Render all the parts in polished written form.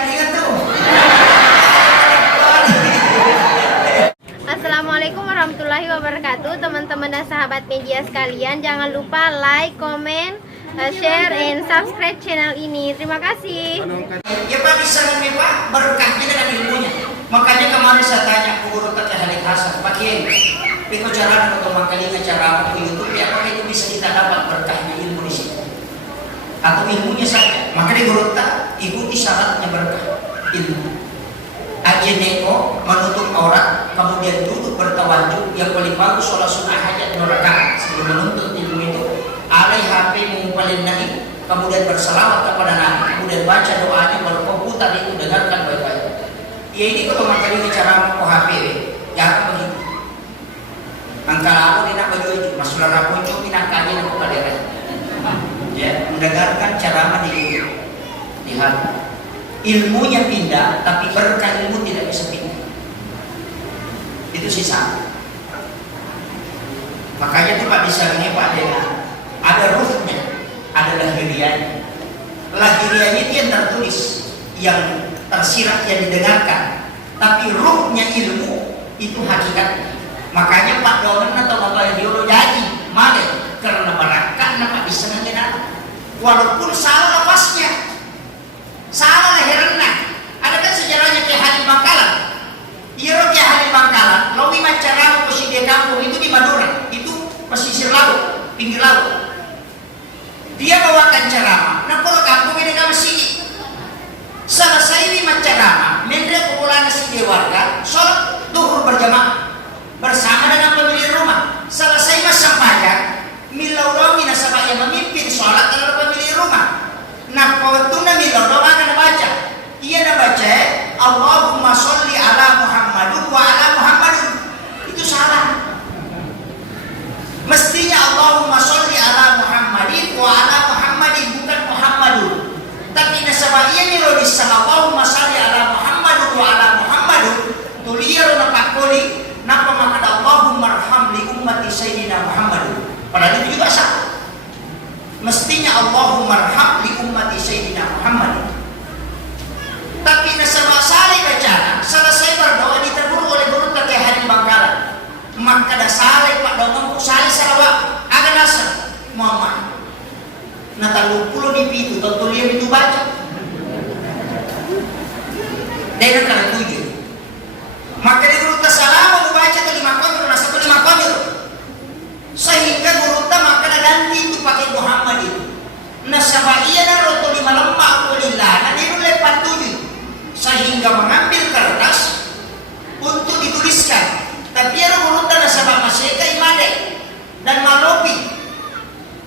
ingat tuh. Assalamualaikum warahmatullahi wabarakatuh, teman-teman dan sahabat media sekalian. Jangan lupa like, comment, share, and subscribe channel ini. Terima kasih. Ya Pak, bisa nih Pak, berkahnya dengan ilmunya. Makanya kemarin saya tanya ke guru Tati Halid Hasan, Pak Kiai, itu cara atau makanya cara aku YouTube, ya apakah itu bisa kita dapat berkahnya ilmu di situ? Atau ilmunya saja? Maka di guru tak ikuti syaratnya berkah ilmu. Aja neko menutup aurat, kemudian duduk bertawajuk. Yang paling bagus sholat sunnah hajat 2 rakaat sebelum menuntut ilmu itu. Alai HP mengumpulin nabi, kemudian berselawat kepada nabi, kemudian baca doanya, baru komputer itu dengarkan baik-baik. Ya ini kalau makanya cara mau HP, ya begitu. Angkala aku tidak baju itu, masulah aku cuma tidak kaji aku kalian. Ya mendengarkan ceramah di lihat. Ilmunya pindah, tapi berkah ilmu tidak bisa pindah. Itu sisa. Makanya itu Pak disarangnya Pak dengan ada ruhnya, ada lahiriahnya. Lahiriahnya itu yang tertulis, yang tersirat, yang didengarkan. Tapi ruhnya ilmu itu hakikatnya. Makanya Pak Domen atau Bapak Diolo jadi malah karena barakan Pak disarangnya. Walaupun salah lepasnya. Salah lehernya. Ada kan sejarahnya ke Halim Bangkalan. Iya ke Halim Bangkalan. Lobi macam posisi kampung itu di Madura. Itu pesisir laut, pinggir laut. Dia bawakan ceramah. Nah kalau kampung ini kami sini. Selesai lima ceramah, menteri kepulauan sini warga sholat duhur berjamaah bersama dengan pemilik rumah. Selesai masa pajak, milaudomi nasabah yang memimpin sholat adalah pemilik rumah. Nah, waktu Nabi Lodo akan baca. Ia nak baca Allahumma sholli ala Muhammadun wa ala Muhammadun. Itu salah. Mestinya Allahumma sholli ala Muhammadin wa ala Muhammadin, bukan Muhammadun. Tapi nasabah ia ni lodis Allahumma sholli ala Muhammadun wa ala Muhammadun. Tuliar na pakoli napa makna Allahumma arham li ummati sayyidina Muhammadun. Padahal itu juga salah. Mestinya Allahumma arham li ummati sayyidina Muhammad. Tapi nasabah saleh bacaan selesai berdoa ditegur oleh guru Tati Halid Bangkalan. Maka dah saleh Pak Dongeng saleh salawat agak nasab Muhammad. Nah tahu puluh di pintu tentu dia itu baca. Dengan kata tujuh. Maka di guru tasalama membaca kelima komir nasab kelima komir. Sehingga guru maka ganti itu pakai Muhammad itu. Nasabah iya dan roto lima lempak kulillah. Nanti itu lepas tujuh. Sehingga mengambil kertas untuk dituliskan. Tapi ada guru nasabah masih imade dan malopi.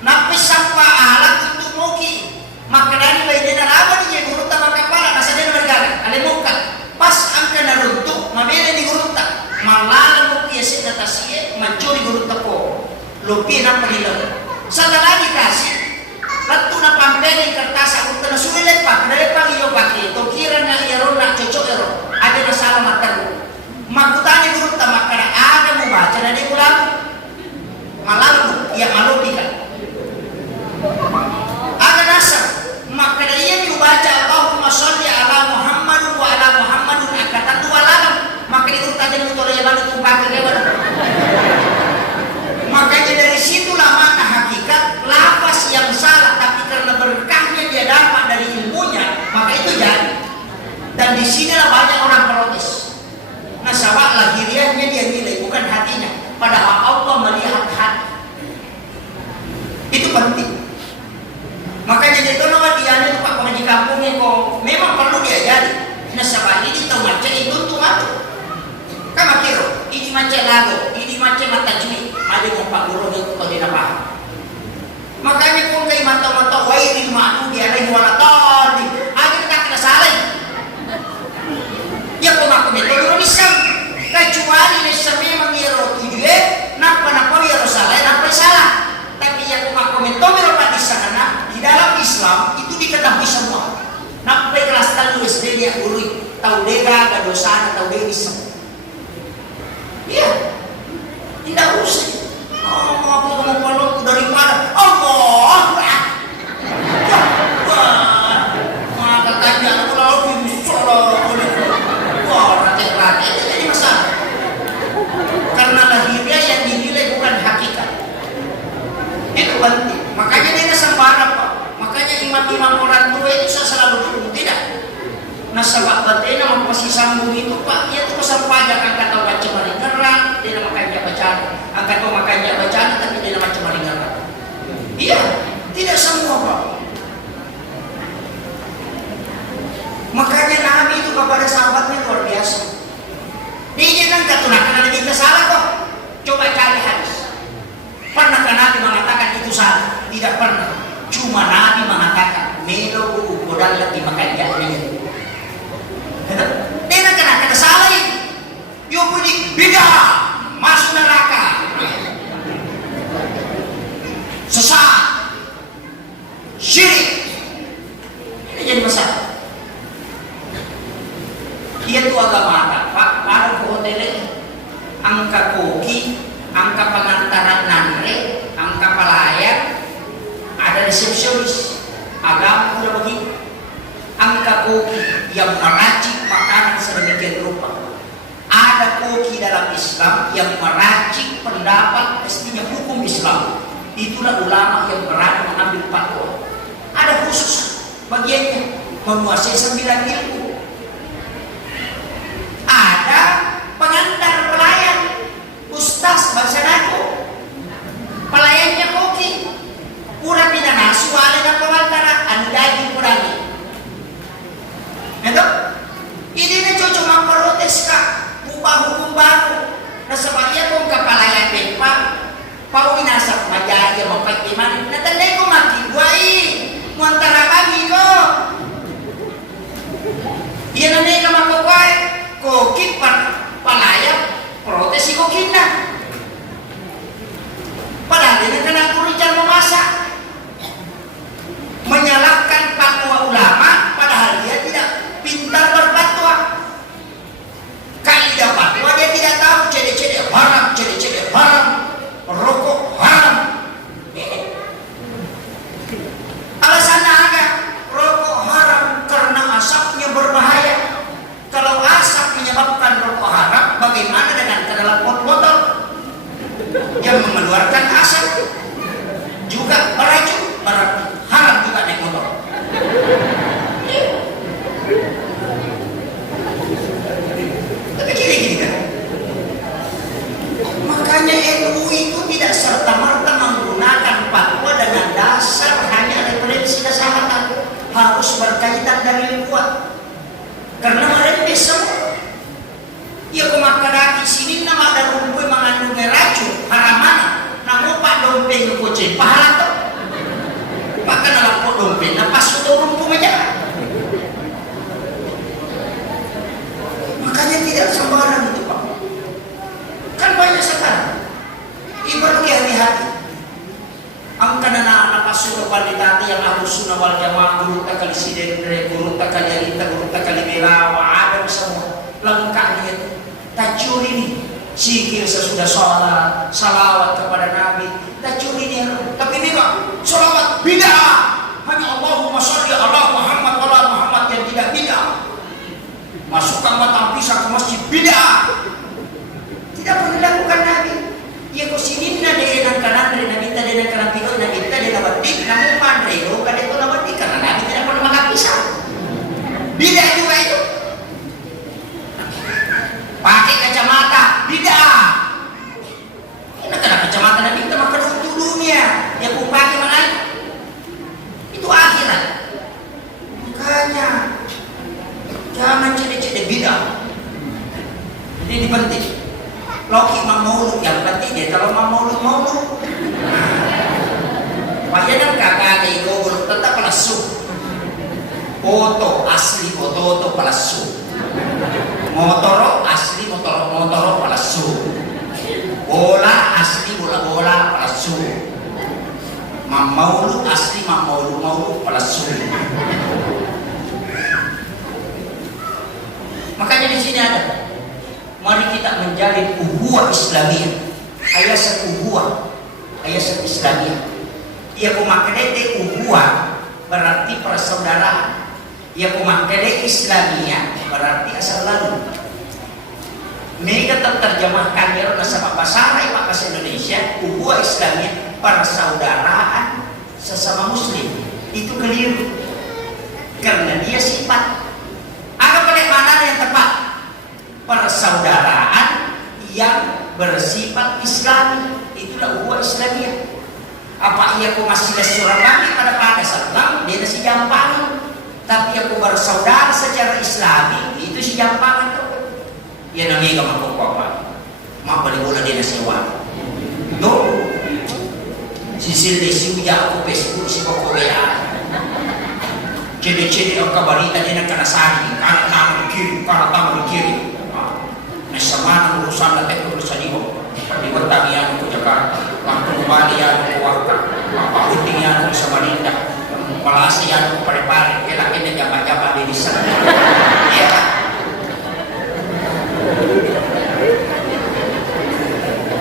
Napi sampai alat untuk moki. Maka dari bayinya apa dia guru maka kepala nasabah bergala. Ada muka. Pas angka naruntuk mabele di guru malah moki asyik datasiye mencuri guru teko. Lupi nak pelilang. Sada lagi kasih. Lalu nak pampeli kertas aku kena sulit lepak. Dari pagi yo pakai. To kira na ero nak cocok ero. Ada masalah mataku. Makutanya guru tamak karena ada mau baca dari ulang. Malam ya malu kan. Ada nasab. Maka dia baca Allahumma sholli ala Muhammadun wa ala Muhammadun akatan dua lalam. Maka itu tadi untuk yang lalu tumpah ke dewan. Makanya dari situlah makna hakikat lafaz yang salah, tapi karena berkahnya dia dapat dari ilmunya, maka itu jadi. Dan di sinilah banyak orang protes. Nasabah lahiriahnya dia nilai, bukan hatinya. Padahal Allah melihat hati. Itu penting. Makanya jadi kalau dia itu Pak pengaji kampungnya kok memang perlu diajari. Nasabah ini tahu macam itu untuk apa? Kamu kira ini macam lagu, ini macam mata jui. Ada yang Pak Guru itu kau tidak paham. Makanya kau kaya mata-mata wairi ma'adu dia ada jualan tadi. Akhirnya tak kena salah. Ya kau makan itu bisa. Kecuali bisa memang dia rotu juga. Napa dia salah, napa salah. Tapi ya kau makan itu mereka di sana di dalam Islam itu diketahui semua. Napa kelas tadi SD dia guru tahu dega, ada dosa, tahu dega bisa. Iya, tidak usah. Oh, aku ngomong daripada Allah. Wah, maka tadi aku lalu Nasabak batena masih sambung itu Pak, dia tuh pasal pajak angkat tahu baca maringeran, dia nama kaya bacaan, angkat tahu makanya bacaan, tapi dia nama macam maringeran. Iya, tidak semua Pak. Makanya Nabi itu kepada sahabatnya luar biasa. Dia kan katunakan ada kita salah kok. Coba cari hadis. Pernahkah Nabi mengatakan itu salah? Tidak pernah. Cuma Nabi mengatakan melo ukodan lagi makan jahilnya. Dia kan ada salah ini. Yo punya bidah masuk neraka. Sesat. Syirik. Ini jadi masalah. Dia itu agama apa? Pak, ada ke hotel angka koki, angka pengantaran nanre, angka pelayan, ada resepsionis. Agama udah begitu. Angka koki yang meracik makanan sedemikian rupa. Ada koki dalam Islam yang meracik pendapat mestinya hukum Islam. Itulah ulama yang berani mengambil fatwa. Ada khusus bagiannya menguasai 9 ilmu. Ada pengantar pelayan, ustaz bahasa Nago, pelayannya koki, kurang tidak nasu ada dan pengantara, anu daging kurangi. Itu, ini cocok memprotes kak, ubah hukum baru. Nah sebabnya kong kepalayan pepa, pau inasak majaya mempai iman, natandai ko mati buai, muantara kami ko. Iya nanti nama kokai. Koki palayan protes si kokina. Padahal dia kena kurican memasak, menyalahkan fatwa ulama, padahal dia tidak pintar berfatwa. Kaidah fatwa dia tidak tahu cede-cede haram, cede-cede haram, rokok haram. Alasannya ada rokok haram karena asapnya berbahaya. Kalau asap menyebabkan rokok haram, bagaimana dengan kedalam botol yang mengeluarkan asap juga beracun, berarti haram juga naik motor. Tapi gini kan, makanya NU itu tidak serta-merta menggunakan fatwa dengan dasar hanya referensi kesehatan, harus berkaitan dari kuat. Karena mereka semua ya kumakan daki sini nama ada rumput mengandung racun haram mana namun pak dompeng kucing pahala tuh maka dalam pot dompeng pas sudah rumput aja. Makanya tidak sembarang itu Pak, kan banyak sekarang ibarat hati-hati angka anak-anak pasukan panditati yang Ahlus Sunnah wal Jamaah, guru takali sidendre, guru takali alita, guru takali belawa, ada semua lengkap itu. Tak curi nih, zikir sesudah sholat, salawat kepada Nabi, tak curi nih. Tapi mereka salawat bid'ah, hanya Allahumma sholli ala Muhammad wa ala Muhammad yang tidak bid'ah. Masukkan batang pisang ke masjid bid'ah. Tidak pernah dilakukan Nabi. Ya kau sini na dari nang kanan dari nabi tadi dari kanan kiri nabi tadi dari batik namun pandai lo kada itu batik karena nabi tidak pernah makan pisang. Bida juga itu. Pakai kacamata bida. Ini kena kacamata nabi kita makan untuk dunia. Ya kau pakai mana? Itu akhirat. Makanya jangan cede-cede bida. Ini penting. Loki maulud yang penting dia kalau maulud payanan kakak itu tetap palasu foto asli foto palasu motor asli motor palasu bola asli bola palasu maulud asli maulud palasu. Makanya di sini ada. Mari kita menjalin uhuwah Islamiyah, ayasan uhuwah, ayasan Islamiyah. Ia kumaknete uhuwah berarti persaudaraan. Ia kumaknete Islamiyah berarti asal lalu. Mereka terjemahkan ya sama bahasa bahasa Indonesia uhuwah Islamiyah persaudaraan sesama Muslim. Itu keliru karena dia sifat. persaudaraan yang bersifat Islami. Itulah ukhuwah Islamiyah. Apa iya aku masih seorang nabi pada saat dia si jampangan, tapi aku bersaudara secara Islami itu si jampangan tuh. Ya namanya kamu apa? Mak balik bola dia nasiwan. Tuh, sisil desi uja aku Facebook si koko ya. Cede-cede ang kabarita din ang kanasagi, kanan naman kiri, kanan naman kiri. Nasa manang urusan na teknologi sa liho. Pagdiwag yan ko Jakarta, pagtumumali yan ko Warta, papahuting yan ko sa Maninda, palasa yan ko pare-pare, kailangan na jaba-jaba din isa. Iya.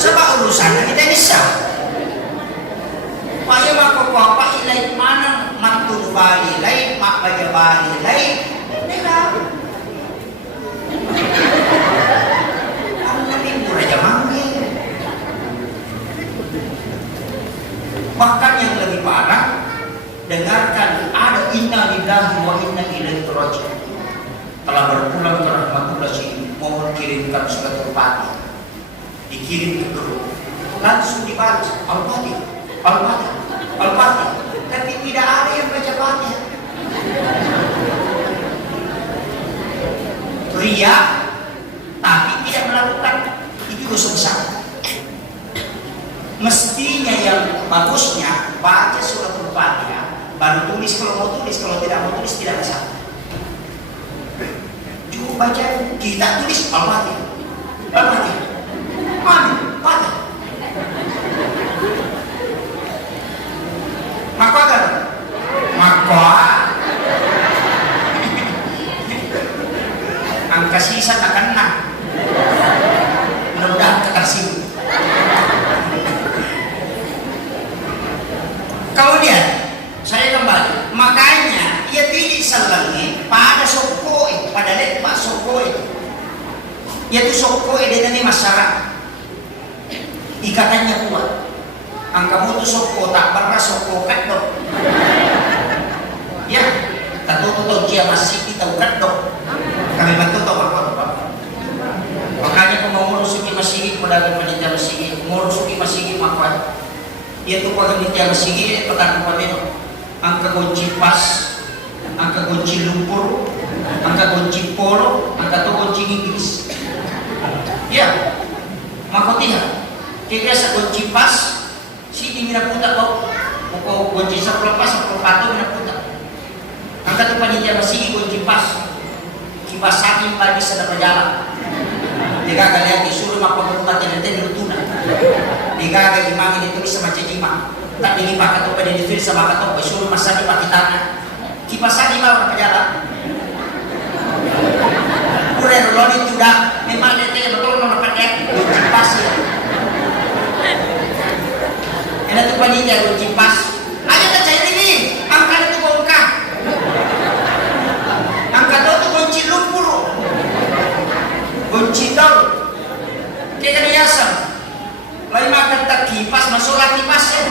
Sa urusan na kita bisa. Paya makapapa ilay manang matulbali ilay, makbayabali ilay, nila. Ang lamig mo na jamangin. Bahkan yang lebih parah, dengarkan ada inna lillahi wa inna ilaihi raji'un. Telah berpulang ke rahmatullah sini, mohon kirimkan surat Al-Fatihah. Dikirim ke grup, langsung dibalas Al-Fatihah, Al-Fatihah, Al-Fatihah. Tapi tidak ada yang baca Fatihah. Ria, tapi tidak melakukan, itu dosa besar. Mestinya yang bagusnya baca surat Al-Fatihah, baru tulis kalau mau tulis, kalau tidak mau tulis tidak masalah. Cukup baca, kita tulis Al-Fatihah, Al-Fatihah, Amin, Fatihah. Maka kan? Maka angka sisa tak kena. Mudah-mudahan ketersinggung. Kemudian saya kembali, makanya ia tidak selengi pada sokoe, pada lepak sokoe, yaitu sokoe dengan masyarakat. Ikatannya kuat. Angka mutu soko tak pernah soko kadok. Ya, tato dia masih kita kadok. Kami bantu tahu apa. Makanya kau mau ngurusuki masih, pedagang panitia masih, ngurusuki masih makuat. Ia tu panitia masih, pedagang panitia. Angka kunci pas, angka kunci lumpur, angka kunci polo, angka tu kunci Inggris. Ya, makotiha. Kira sa kunci pas. Sini mina puta kok, mau kunci sepuluh pas, sepuluh pato mina puta. Angkat tu panitia masih kunci pas, kipas saking pagi sedang berjalan. Jika kalian disuruh makan berbuka tidak rutuna. Jika kalian imam ini tulis sama cecima, tak ingin pakai tu pada ditulis sama katok, disuruh masa di pakai tangan. Kipas saking malam berjalan. Kurang rolon itu dah, memang letenya betul mana pakai kunci pas ya. Ada tu panitia kunci pas. Ayo tak cari ini, angkat itu bongkar. Angkat itu kunci lumpur, kunci dol. Kita biasa. Lain makan tak kipas, masuk lagi kipas ya.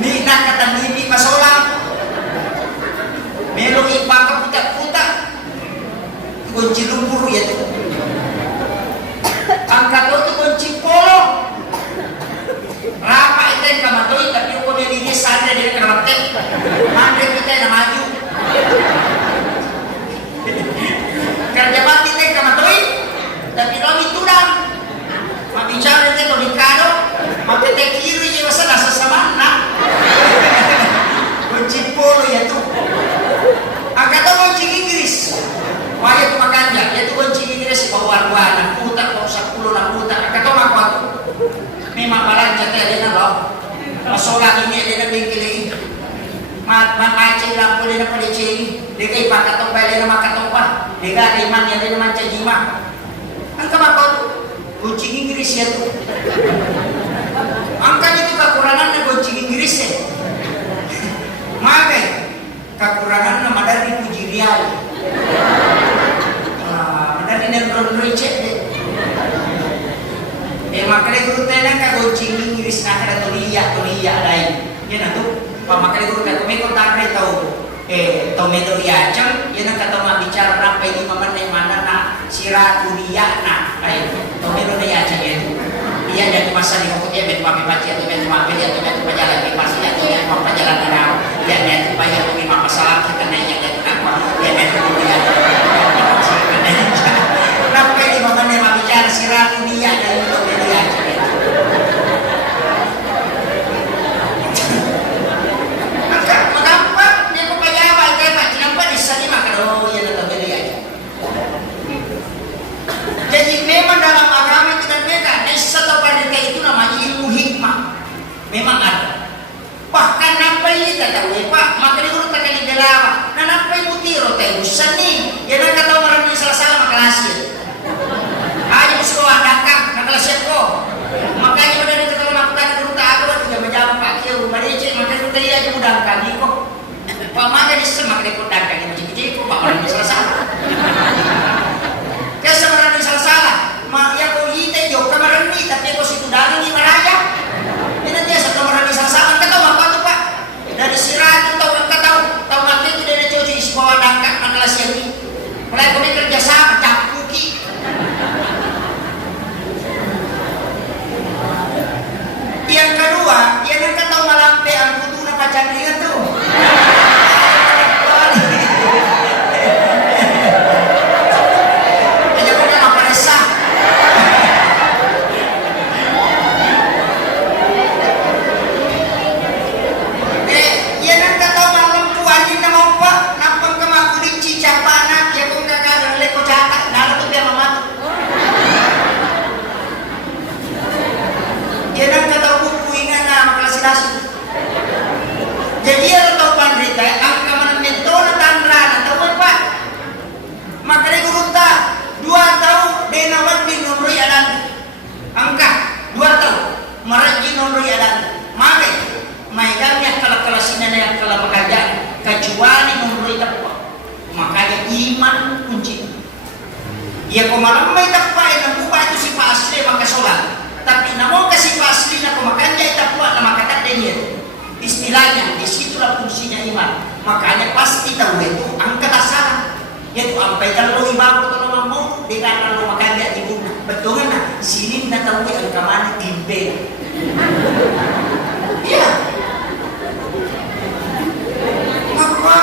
Ni nak kata mimi masolang. Melo ipaka putak-putak. Kunci lumpur ya tu. Angkat itu kunci polo. Rapa itu yang kamatoi, tapi aku dia sadar dia kena mati. Mande kita yang maju. Kerja mati itu yang kamatoi, tapi kami tudang. Mabicara itu kalau dikado, maka dia kiri je masa nasa samana. Kunci polo ya tu. Angkat itu kunci Inggris. Wah itu makanya, itu kunci Inggris bawah-bawah, nak putar, kau sepuluh nak putar, kata orang kuat. Memang balan jatuh ada nalo, masalah ini ada nak bingkil ini. Macam lampu ada nak pelicin ini, dia kaya pakai tombak ada nak makan tombak, dia ada iman ada nak macam jima. Angka makot, kunci Inggris ya tu. Angka itu kekurangan nak kunci Inggris ya. Makai kekurangan nama dari puji rial. Dari nembron recet deh. Makanya guru tena ka kunci Inggris nak ada tulia lain. Ya na tu, makanya guru ka kami ko tak tahu. tomedo iacang, yan ang katama bicara na pwede maman na mana na sira kuliya na. Ay, tomedo na iacang yan. Iya jadi masa di kokotnya bet papi paci atau bet papi atau bet pajalan di pasti atau bet pajalan ada. Ya bet bayar bagi masalah kita nanya jadi apa? Ya bet kuliya. Kenapa ini makan yang bicara sira kuliya dari tomedo iacang? Jadi memang dalam agama itu dan mereka satu pendeta itu namanya ilmu hikmah, memang ada. Bahkan nampai kita tahu pak, maka dia urut takkan dibela. Nah nampai mutiro tahu seni, ya nak tahu orang ini salah maka hasil. Ayo suruh adakan maka hasil kok. Makanya pada itu kalau makan urut agama tidak menjawab pak kiau, mereka maka urut dia aja mudahkan kok. Pak maka dia semak dia mudahkan yang macam-macam kok pak orang ini salah. Kaya sebenarnya salah-salah, ya kau ite jauh kemarin ni, tapi kau situ dana ni meraja. Ini dia satu kemarin ni salah-salah. Kau tahu apa tu pak? Dari sirat tahu kau tahu nanti tu dia cuci isi bawah dangkap adalah siapa? Mulai kau ni kerja sama, cakuki. Yang kedua, dia nak tahu malam pe aku tu nak pacar dia tu. Jadi ya tahu pandai angka mana metode tandrana tahu apa? Maka dia gurunta 2 tahun denawat di nomor adan angka 2 tahun meraji nomor adan maka mainnya kalau kelasnya yang kalau bekerja kecuali nomor itu makanya iman kunci. Ya kau malam mai takpa yang buka itu si pasli maka sholat. Tapi namun kasih pasli nak makanya itu kuat nama kata dia. Istilahnya disitulah fungsinya iman. Makanya pasti tahu itu angkat asal yaitu sampai kalau ibarat kalau mau dengan kalau makan dia ibu betul kan sini nak tahu angka mana timbe iya apa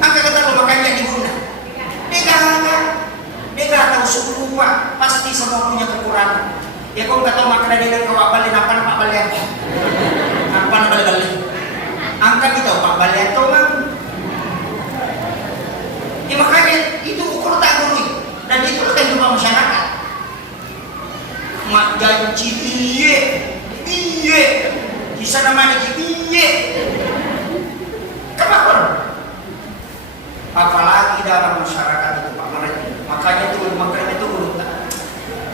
angka kata kalau makan dia ibu dia nggak tahu suku pak pasti semua punya kekurangan. Ya kau nggak tahu makanan dia kau balik apa balik apa balik angkat kita pak balik atau mang ya makanya itu ukur tak gurui dan itu kehidupan masyarakat mak janji iye di sana mana iye kenapa apalagi dalam masyarakat itu pak mereka makanya itu urut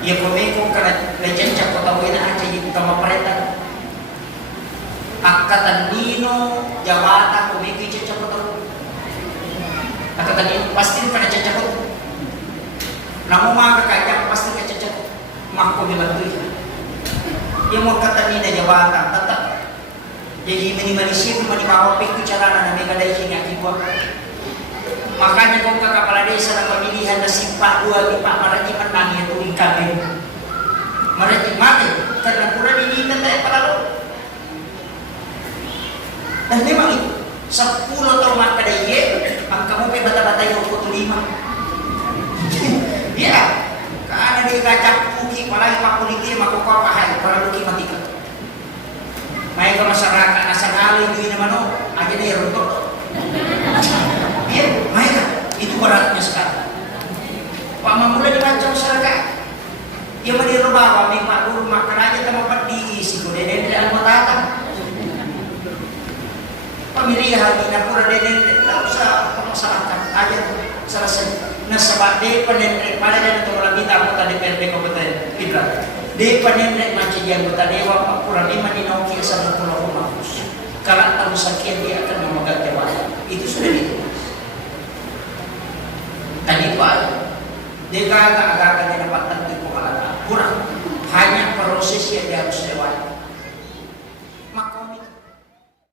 ya pemikul karena legend cakap tahu ini aja itu sama perintah angkatan Nino jawatan pemikul cakap tahu angkatan Nino pasti pada cakap namun maka kaya pasti cakap makko bilang tu ya mau kata Nino jawatan tetap jadi minimalisir cuma di bawah pikir cara nana mereka dari sini akibat makanya kau ke kepala desa dan pemilihan nasib Pak Dua di Pak Marji menang itu ingkabin Marji mati karena kurang ini tentang pada lo dan memang itu 10 tahun maka dia kamu pe bata-bata yang 45 ya karena dia gacak kuki malah 45 maka kau paham para luki mati kan mereka masyarakat nasional itu ini mana aja dia runtuh ya, mereka itu beratnya sekarang. Pak Mamula dibaca masyarakat. Dia menirba kami Pak Guru makan aja tempat diisi kudeden dan matata. Pemilihan ini pura deden tidak usah masyarakat aja selesai. Nah sebab dia penendek pada dan itu lagi tamu tadi DPRD Kabupaten Pidra. Dia penendek macam anggota dewan Pak Pura dia meninauki sama Pulau Mahfuz. Kalau tahu sekian dia akan memegang jabatan. Itu sudah ditulis. Tadi Pak, dia agak